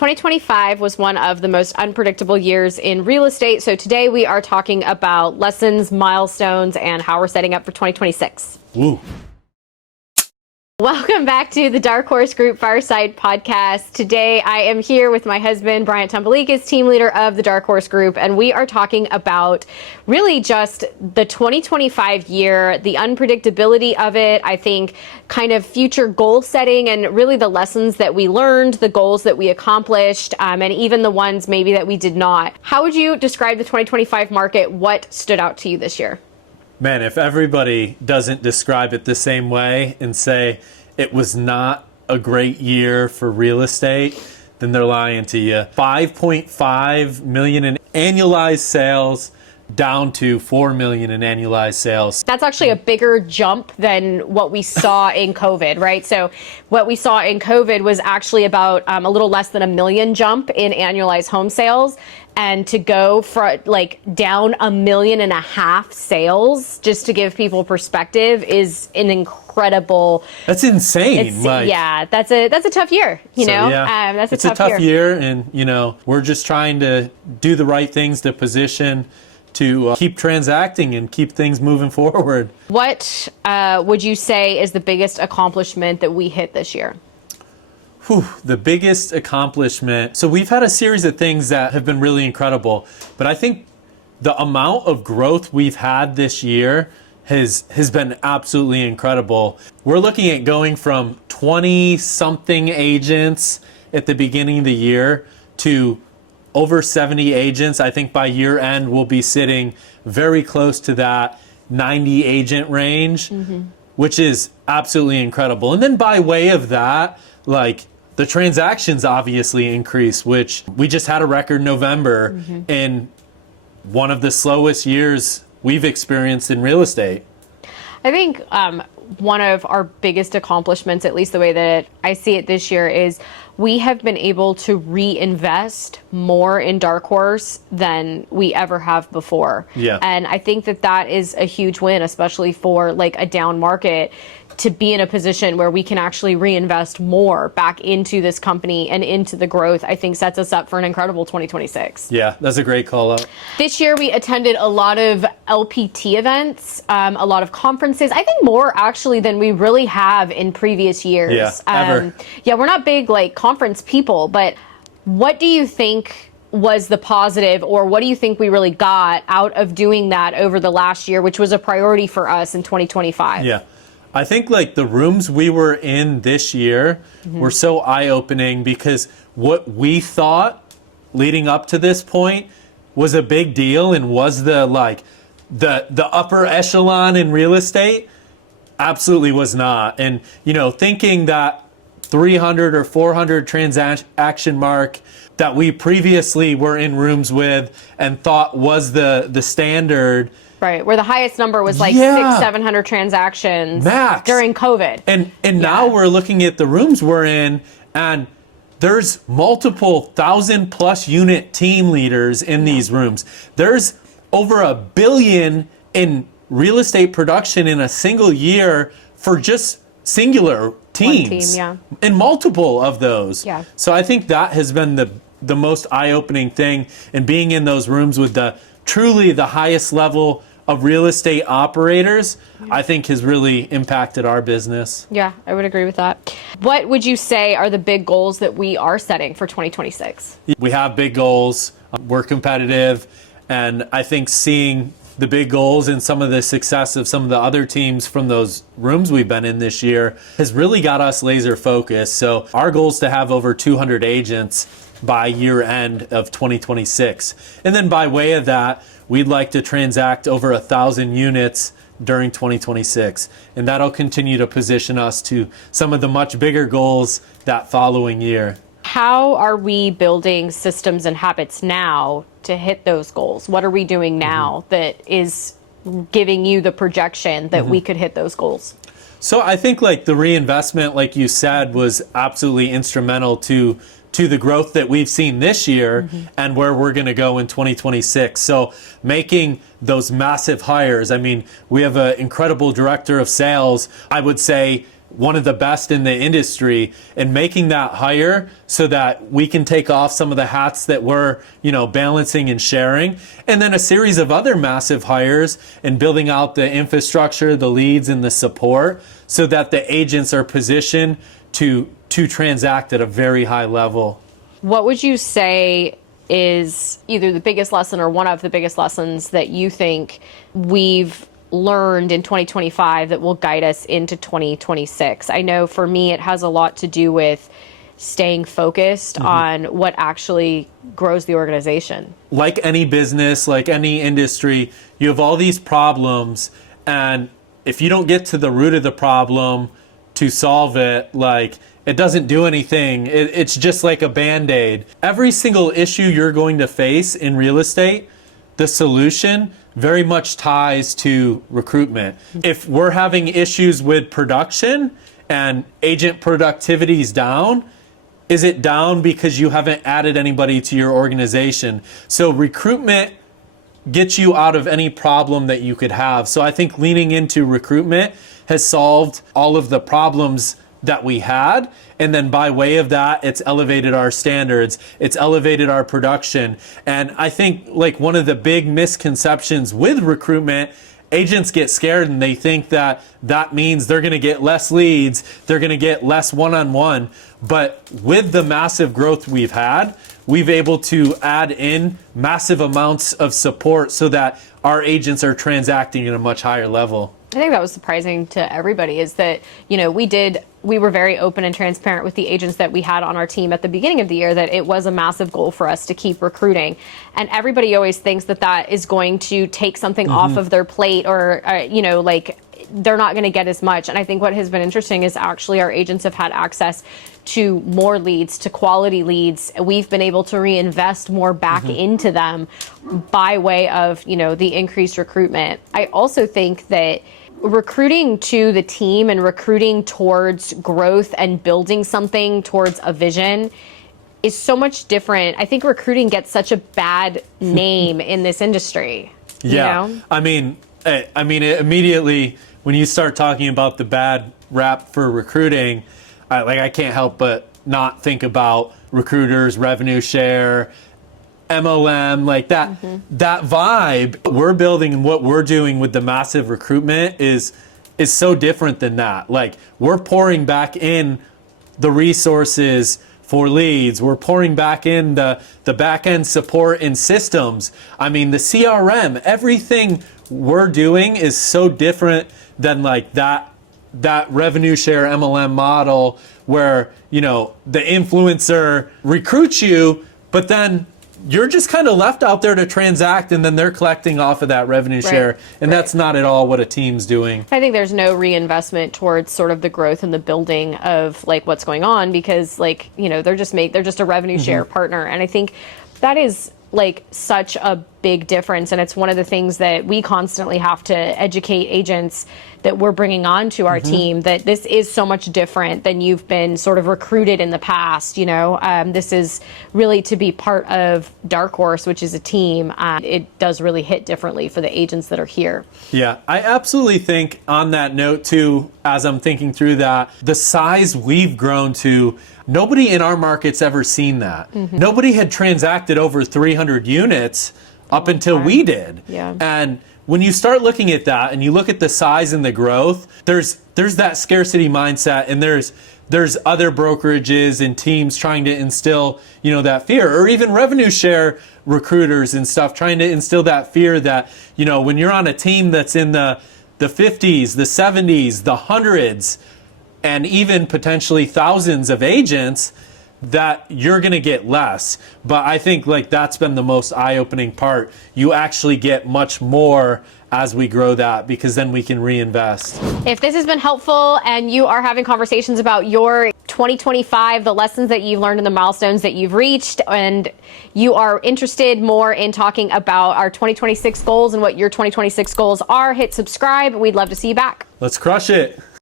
2025 was one of the most unpredictable years in real estate. So today we are talking about lessons, milestones, and how we're setting up for 2026. Woo. Welcome back to the Dark Horse Group Fireside Podcast. Today I am here with my husband, Bryant Tumbelekis, team leader of the Dark Horse Group, and we are talking about really just the 2025 year, the unpredictability of it, I think kind of future goal setting, and really the lessons that we learned, the goals that we accomplished, and even the ones maybe that we did not. How would you describe the 2025 market? What stood out to you this year? Man, if everybody doesn't describe it the same way and say it was not a great year for real estate, then they're lying to you. 5.5 million in annualized sales, down to 4 million in annualized sales. That's actually a bigger jump than what we saw in COVID, right? So what we saw in COVID was actually about a little less than 1 million jump in annualized home sales. And to go for like down 1.5 million sales, just to give people perspective, is an incredible. That's insane. Yeah, that's a tough year. That's it's a tough year, and we're just trying to do the right things to position to keep transacting and keep things moving forward. What would you say is the biggest accomplishment that we hit this year? The biggest accomplishment. So we've had a series of things that have been really incredible, but I think the amount of growth we've had this year has been absolutely incredible. We're looking at going from 20-something agents at the beginning of the year to over 70 agents. I think by year end, we'll be sitting very close to that 90 agent range, which is absolutely incredible. And then by way of that, the transactions obviously increase, which we just had a record November in one of the slowest years we've experienced in real estate. I think one of our biggest accomplishments, at least the way that I see it this year, is we have been able to reinvest more in Dark Horse than we ever have before. Yeah. And I think that is a huge win, especially for a down market, to be in a position where we can actually reinvest more back into this company and into the growth. I think sets us up for an incredible 2026. Yeah, that's a great call out. This year we attended a lot of LPT events, a lot of conferences. I think more actually than we really have in previous years. Yeah, ever. Yeah, we're not big conference people, but what do you think was the positive, or what do you think we really got out of doing that over the last year, which was a priority for us in 2025? Yeah. I think the rooms we were in this year were so eye-opening, because what we thought leading up to this point was a big deal and was the upper echelon in real estate absolutely was not. And thinking that 300 or 400 transaction mark that we previously were in rooms with and thought was the standard. Right, where the highest number was 600-700 transactions max during COVID. And now we're looking at the rooms we're in, and there's multiple 1,000+ unit team leaders in these rooms. There's over $1 billion in real estate production in a single year for just singular teams. One team, and multiple of those. Yeah. So I think that has been the most eye-opening thing, and being in those rooms with truly the highest level of real estate operators, I think has really impacted our business. Yeah, I would agree with that. What would you say are the big goals that we are setting for 2026? We have big goals. We're competitive, and I think seeing the big goals and some of the success of some of the other teams from those rooms we've been in this year has really got us laser focused. So our goal is to have over 200 agents by year end of 2026. And then by way of that, we'd like to transact over 1,000 units during 2026. And that'll continue to position us to some of the much bigger goals that following year. How are we building systems and habits now to hit those goals? What are we doing now that is giving you the projection that we could hit those goals? So I think the reinvestment, like you said, was absolutely instrumental to the growth that we've seen this year and where we're going to go in 2026. So making those massive hires. I mean, we have an incredible director of sales. I would say one of the best in the industry, and making that hire so that we can take off some of the hats that we're, balancing and sharing. And then a series of other massive hires and building out the infrastructure, the leads, and the support so that the agents are positioned to transact at a very high level. What would you say is either the biggest lesson or one of the biggest lessons that you think we've learned in 2025 that will guide us into 2026? I know for me, it has a lot to do with staying focused on what actually grows the organization. Like any business, like any industry, you have all these problems, and if you don't get to the root of the problem to solve it, it doesn't do anything. It's just like a Band-Aid. Every single issue you're going to face in real estate, the solution very much ties to recruitment. If we're having issues with production and agent productivity is down, is it down because you haven't added anybody to your organization? So recruitment gets you out of any problem that you could have. So I think leaning into recruitment has solved all of the problems that we had. And then by way of that, it's elevated our standards. It's elevated our production. And I think one of the big misconceptions with recruitment, agents get scared and they think that means they're going to get less leads. They're going to get less one-on-one. But with the massive growth we've had, we've able to add in massive amounts of support so that our agents are transacting at a much higher level. I think that was surprising to everybody is that, we were very open and transparent with the agents that we had on our team at the beginning of the year that it was a massive goal for us to keep recruiting. And everybody always thinks that is going to take something off of their plate or, they're not going to get as much. And I think what has been interesting is actually our agents have had access to more leads, to quality leads. We've been able to reinvest more back into them by way of, the increased recruitment. I also think that recruiting to the team and recruiting towards growth and building something towards a vision is so much different. I think recruiting gets such a bad name in this industry. Yeah. You know? I mean, immediately when you start talking about the bad rap for recruiting, I can't help but not think about recruiters, revenue share, MLM, that vibe we're building and what we're doing with the massive recruitment is so different than that. We're pouring back in the resources for leads. We're pouring back in the back end support and systems. I mean, the CRM, everything we're doing is so different than that revenue share MLM model where, the influencer recruits you, but then you're just kind of left out there to transact and then they're collecting off of that revenue share. And that's not at all what a team's doing. I think there's no reinvestment towards sort of the growth and the building of what's going on because they're just a revenue share partner. And I think that is such a big difference. And it's one of the things that we constantly have to educate agents that we're bringing on to our team, that this is so much different than you've been sort of recruited in the past. This is really to be part of Dark Horse, which is a team. It does really hit differently for the agents that are here. Yeah, I absolutely think on that note too, as I'm thinking through that, the size we've grown to, nobody in our market's ever seen that. Nobody had transacted over 300 units up until we did. Yeah. And when you start looking at that and you look at the size and the growth, there's that scarcity mindset, and there's other brokerages and teams trying to instill, that fear, or even revenue share recruiters and stuff trying to instill that fear that, when you're on a team that's in the 50s, the 70s, the hundreds, and even potentially thousands of agents, that you're going to get less. But I think that's been the most eye-opening part. You actually get much more as we grow that because then we can reinvest. If this has been helpful and you are having conversations about your 2025, the lessons that you've learned and the milestones that you've reached, and you are interested more in talking about our 2026 goals and what your 2026 goals are, hit subscribe. We'd love to see you back. Let's crush it.